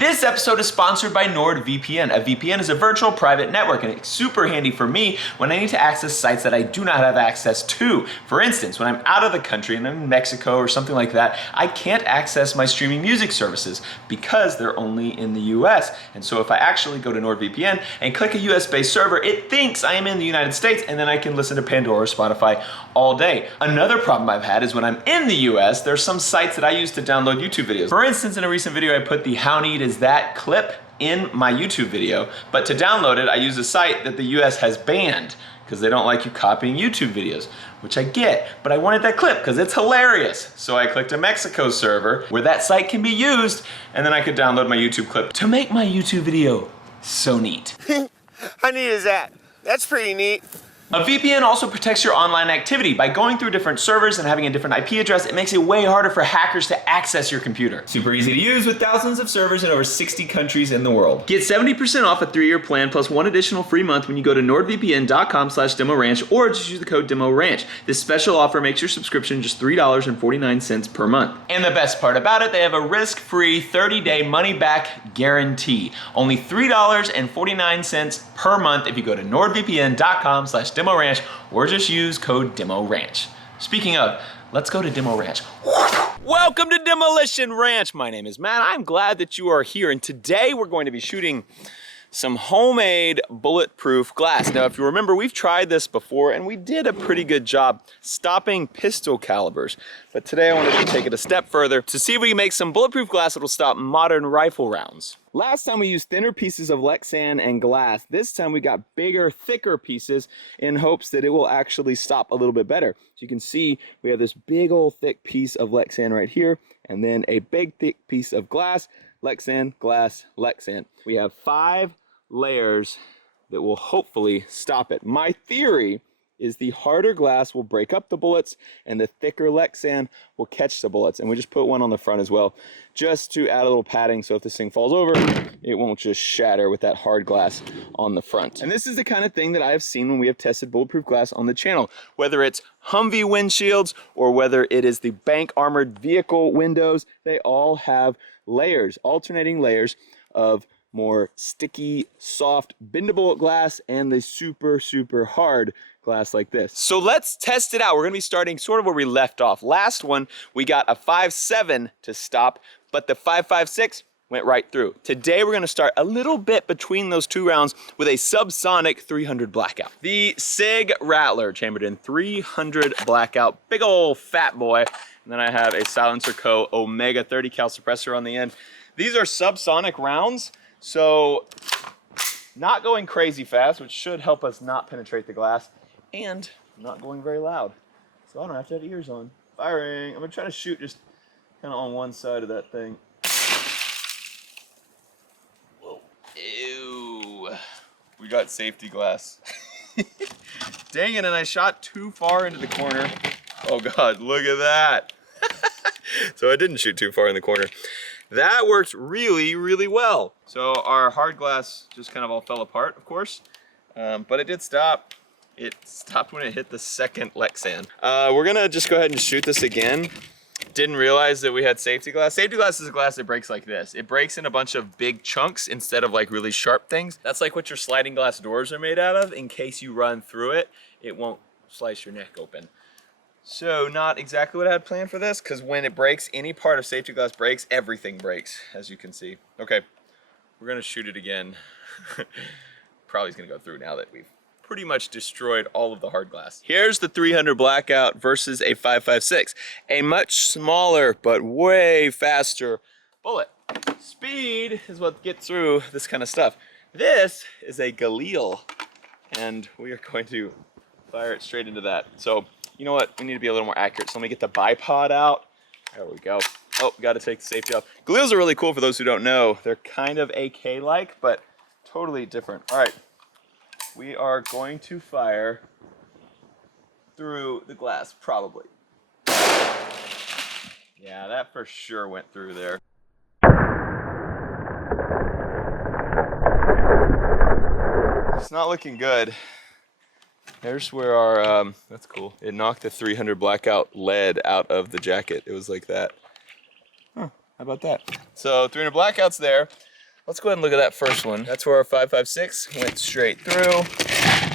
This episode is sponsored by NordVPN. A VPN is a virtual private network, and it's super handy for me when I need to access sites that I do not have access to. For instance, when I'm out of the country and I'm in Mexico or something like that, I can't access my streaming music services because they're only in the US. And so if I actually go to NordVPN and click a US-based server, it thinks I am in the United States, and then I can listen to Pandora or Spotify all day. Another problem I've had is when I'm in the US, there's some sites that I use to download YouTube videos. For instance, in a recent video, I put the How Neat Is That clip in my YouTube video, but to download it, I use a site that the US has banned because they don't like you copying YouTube videos, which I get, but I wanted that clip because it's hilarious. So I clicked a Mexico server where that site can be used, and then I could download my YouTube clip to make my YouTube video so neat. How neat is that? That's pretty neat. A VPN also protects your online activity. By going through different servers and having a different IP address, it makes it way harder for hackers to access your computer. Super easy to use with thousands of servers in over 60 countries in the world. Get 70% off a 3-year plan plus 1 additional free month when you go to nordvpn.com/DemoRanch or just use the code DemoRanch. This special offer makes your subscription just $3.49 per month. And the best part about it, they have a risk-free 30-day money-back guarantee. Only $3.49 per month if you go to nordvpn.com/DemoRanch or just use code DemoRanch. Speaking of, let's go to Demo Ranch. Welcome to Demolition Ranch. My name is Matt. I'm glad that you are here, and today we're going to be shooting some homemade bulletproof glass. Now, if you remember, we've tried this before and we did a pretty good job stopping pistol calibers. But today I wanted to take it a step further to see if we can make some bulletproof glass that will stop modern rifle rounds. Last time we used thinner pieces of Lexan and glass. This time we got bigger, thicker pieces in hopes that it will actually stop a little bit better. So you can see we have this big old thick piece of Lexan right here, and then a big thick piece of glass. Lexan, glass, Lexan. We have 5 layers that will hopefully stop it. My theory is the harder glass will break up the bullets and the thicker Lexan will catch the bullets. And we just put one on the front as well, just to add a little padding so if this thing falls over, it won't just shatter with that hard glass on the front. And this is the kind of thing that I have seen when we have tested bulletproof glass on the channel, whether it's Humvee windshields or whether it is the bank armored vehicle windows, they all have layers, alternating layers of more sticky, soft, bendable glass and the super, super hard glass like this. So let's test it out. We're gonna be starting sort of where we left off. Last one, we got a 5.7 to stop, but the 5.56 went right through. Today, we're gonna start a little bit between those 2 rounds with a subsonic 300 blackout. The SIG Rattler, chambered in 300 blackout, big old fat boy. And then I have a Silencer Co. Omega 30 cal suppressor on the end. These are subsonic rounds, so not going crazy fast, which should help us not penetrate the glass, and not going very loud. So I don't have to have ears on. Firing. I'm gonna try to shoot just kind of on one side of that thing. Whoa. Ew. We got safety glass. Dang it, and I shot too far into the corner. Oh God, look at that. So I didn't shoot too far in the corner. That worked really, really well. So our hard glass just kind of all fell apart, of course, but it did stop. It stopped when it hit the second Lexan. We're gonna just go ahead and shoot this again. Didn't realize that we had safety glass. Safety glass is a glass that breaks like this. It breaks in a bunch of big chunks instead of like really sharp things. That's like what your sliding glass doors are made out of. In case you run through it, it won't slice your neck open. So not exactly what I had planned for this, because when it breaks, any part of safety glass breaks, everything breaks, as you can see. Okay, we're gonna shoot it again. Probably is gonna go through now that we've pretty much destroyed all of the hard glass. Here's the 300 blackout versus a 5.56. A much smaller, but way faster bullet. Speed is what gets through this kind of stuff. This is a Galil, and we are going to fire it straight into that. So, you know what? We need to be a little more accurate. So let me get the bipod out. There we go. Oh, got to take the safety off. Galils are really cool for those who don't know. They're kind of AK-like, but totally different. All right. We are going to fire through the glass, probably. Yeah, that for sure went through there. It's not looking good. There's where our, that's cool. It knocked the 300 blackout lead out of the jacket. It was like that. Huh, how about that? So 300 blackout's there. let's go ahead and look at that first one. That's where our 5.56 went straight through,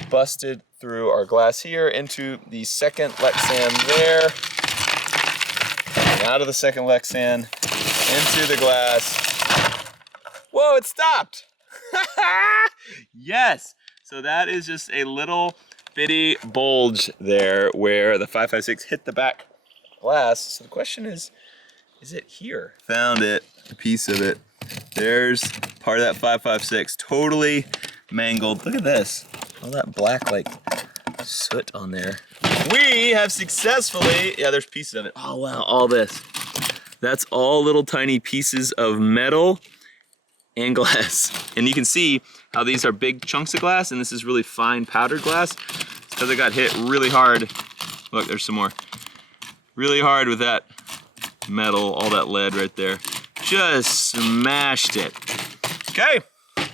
busted through our glass here into the second Lexan there, and out of the second Lexan into the glass. Whoa, it stopped. Yes, so that is just a little bitty bulge there where the 5.56 hit the back glass. So the question is it here? Found it, a piece of it. There's part of that 5.56 totally mangled. Look at this, all that black like soot on there. We have successfully, yeah, there's pieces of it. Oh wow, all this. That's all little tiny pieces of metal and glass. And you can see how these are big chunks of glass and this is really fine powdered glass. It's because it got hit really hard. Look, there's some more. Really hard with that metal, all that lead right there. Just smashed it. Okay,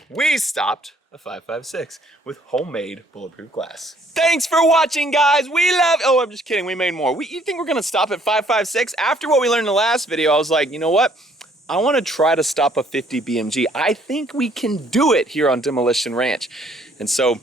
we stopped a 5.56 with homemade bulletproof glass. Thanks for watching, guys. We love, oh, I'm just kidding, we made more. You think we're gonna stop at 5.56? After what we learned in the last video, I was like, you know what? I want to try to stop a 50 BMG. I think we can do it here on Demolition Ranch. And so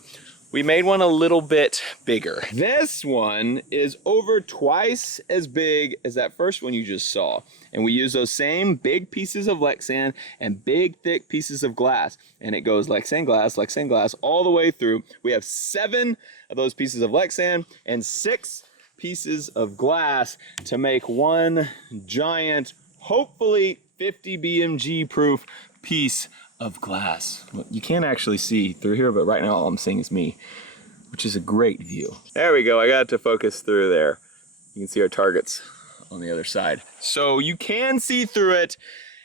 we made one a little bit bigger. This one is over twice as big as that first one you just saw. And we use those same big pieces of Lexan and big thick pieces of glass. And it goes Lexan glass, all the way through. We have 7 of those pieces of Lexan and 6 pieces of glass to make one giant, hopefully 50 BMG proof piece of glass. Well, you can't actually see through here, but right now all I'm seeing is me, which is a great view. There we go, I got it to focus through there. You can see our targets on the other side. So you can see through it.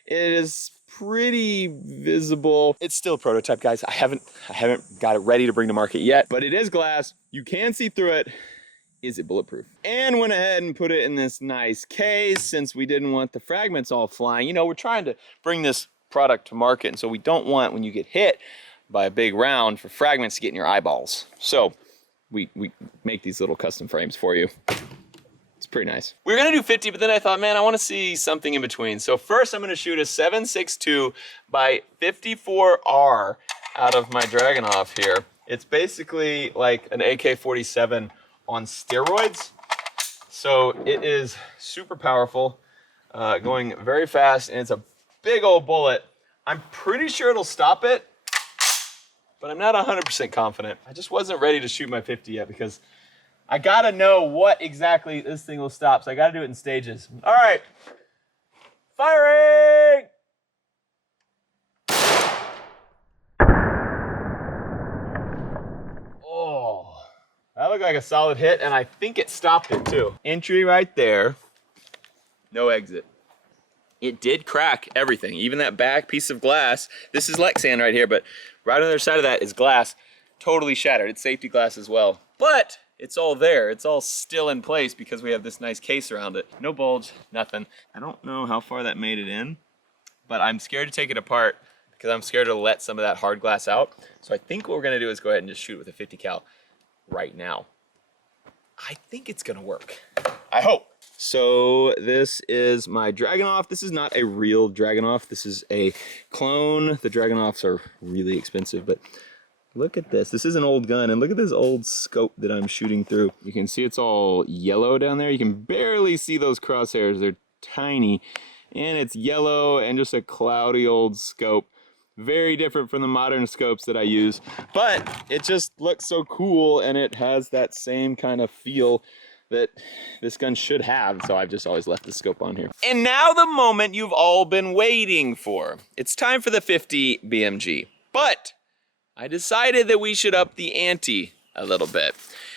It is pretty visible. It's still a prototype, guys. I haven't got it ready to bring to market yet, but it is glass. You can see through it. Is it bulletproof? And went ahead and put it in this nice case since we didn't want the fragments all flying. You know, we're trying to bring this product to market, and so we don't want, when you get hit by a big round, for fragments to get in your eyeballs. So we make these little custom frames for you. It's pretty nice. We were gonna do 50, but then I thought, man, I wanna see something in between. So first I'm gonna shoot a 7.62 by 54R out of my Dragunov here. It's basically like an AK-47 on steroids. So it is super powerful, going very fast, and it's a big old bullet. I'm pretty sure it'll stop it, but I'm not 100% confident. I just wasn't ready to shoot my 50 yet because I gotta know what exactly this thing will stop, so I gotta do it in stages. All right, firing! That looked like a solid hit, and I think it stopped it too. Entry right there, no exit. It did crack everything, even that back piece of glass. This is Lexan right here, but right on the other side of that is glass, totally shattered. It's safety glass as well. But it's all there. It's all still in place because we have this nice case around it. No bulge, nothing. I don't know how far that made it in, but I'm scared to take it apart because I'm scared to let some of that hard glass out. So I think what we're gonna do is go ahead and just shoot with a 50 cal right now. I think it's gonna work. I hope. So this is my Dragunov. This is not a real Dragunov. This is a clone. The Dragunovs are really expensive, but look at this. This is an old gun, and look at this old scope that I'm shooting through. You can see it's all yellow down there. You can barely see those crosshairs. They're tiny, and it's yellow and just a cloudy old scope. Very different from the modern scopes that I use, but it just looks so cool, and it has that same kind of feel that this gun should have, so I've just always left the scope on here. And now the moment you've all been waiting for. It's time for the 50 BMG, but I decided that we should up the ante a little bit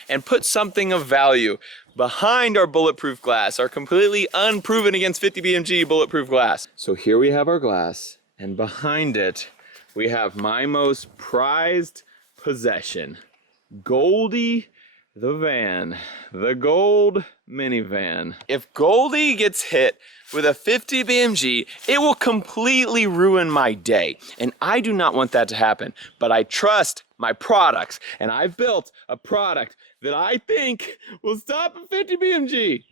and put something of value behind our bulletproof glass, our completely unproven against 50 BMG bulletproof glass. So here we have our glass, and behind it, we have my most prized possession, Goldie the van, the gold minivan. If Goldie gets hit with a 50 BMG, it will completely ruin my day. And I do not want that to happen, but I trust my products, and I've built a product that I think will stop a 50 BMG.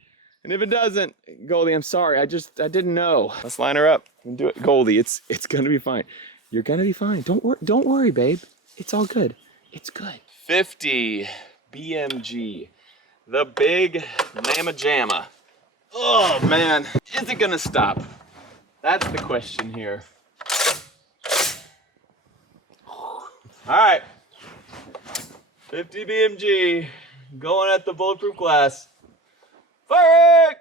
And if it doesn't, Goldie, I'm sorry, I didn't know. Let's line her up and do it. Goldie, it's gonna be fine. You're gonna be fine. Don't worry, babe. It's all good. It's good. 50 BMG. The big mamma jamma. Oh man, is it gonna stop? That's the question here. All right, 50 BMG going at the bulletproof glass. Fire!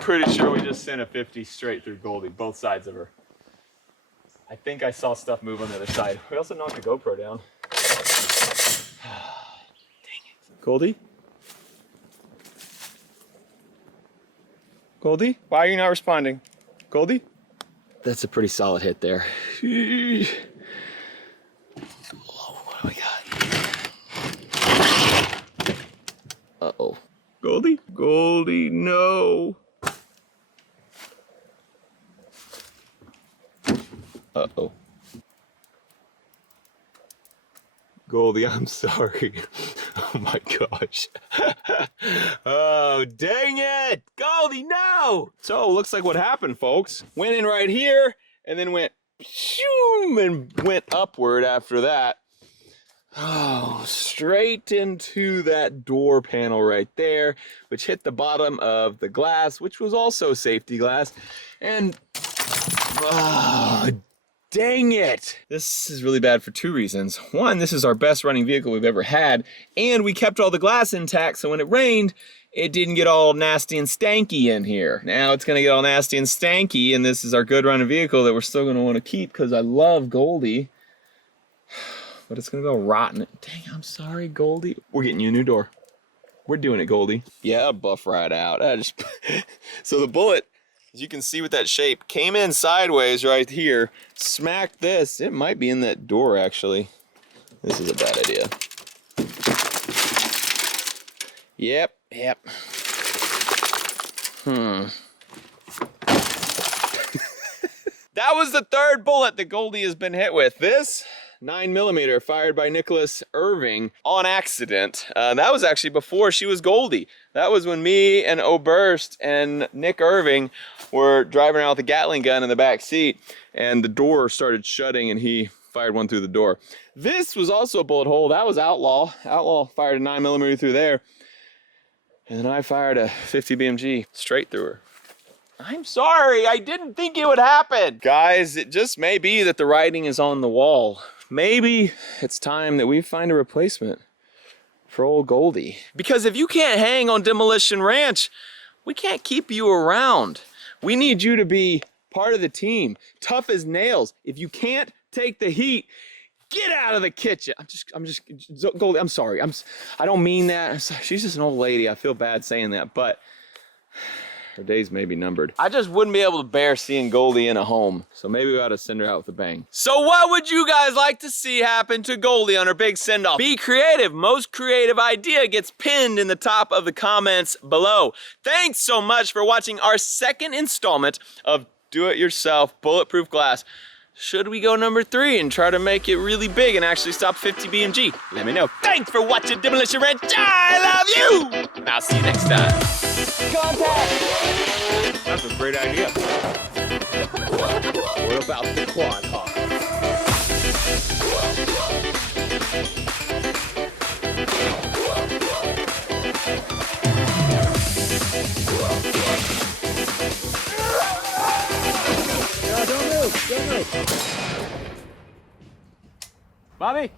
Pretty sure we just sent a 50 straight through Goldie, both sides of her. I think I saw stuff move on the other side. We also knocked the GoPro down. Dang it. Goldie? Goldie? Why are you not responding? Goldie? That's a pretty solid hit there. Oh, what do we got? Uh-oh. Goldie? Goldie, no. Uh-oh. Goldie, I'm sorry. Oh my gosh. Oh, dang it! Goldie, no! So, looks like what happened, folks. Went in right here, and then went shoom, and went upward after that. Oh, straight into that door panel right there, which hit the bottom of the glass, which was also safety glass. And, oh, dang it. This is really bad for two reasons. One, this is our best running vehicle we've ever had, and we kept all the glass intact, so when it rained, it didn't get all nasty and stanky in here. Now it's gonna get all nasty and stanky, and this is our good running vehicle that we're still gonna wanna keep because I love Goldie. But it's gonna go rotten. Dang, I'm sorry, Goldie. We're getting you a new door. We're doing it, Goldie. Yeah, buff right out. So the bullet, as you can see with that shape, came in sideways right here, smacked this. It might be in that door, actually. This is a bad idea. Yep. That was the third bullet that Goldie has been hit with. This 9mm fired by Nicholas Irving on accident. That was actually before she was Goldie. That was when me and Oberst and Nick Irving were driving around with a Gatling gun in the back seat, and the door started shutting and he fired one through the door. This was also a bullet hole. That was Outlaw. Outlaw fired a 9mm through there. And then I fired a 50 BMG straight through her. I'm sorry, I didn't think it would happen. Guys, it just may be that the writing is on the wall. Maybe it's time that we find a replacement for old Goldie. Because if you can't hang on Demolition Ranch, we can't keep you around. We need you to be part of the team, tough as nails. If you can't take the heat, get out of the kitchen. I'm just, Goldie, I'm sorry. I don't mean that. She's just an old lady. I feel bad saying that, but her days may be numbered. I just wouldn't be able to bear seeing Goldie in a home. So maybe we ought to send her out with a bang. So what would you guys like to see happen to Goldie on her big send-off? Be creative. Most creative idea gets pinned in the top of the comments below. Thanks so much for watching our second installment of Do-It-Yourself Bulletproof Glass. Should we go number 3 and try to make it really big and actually stop 50 BMG? Let me know. Thanks for watching Demolition Ranch. I love you! And I'll see you next time. Contact! That's a great idea. What about the quad hawk? Don't move! Bobby!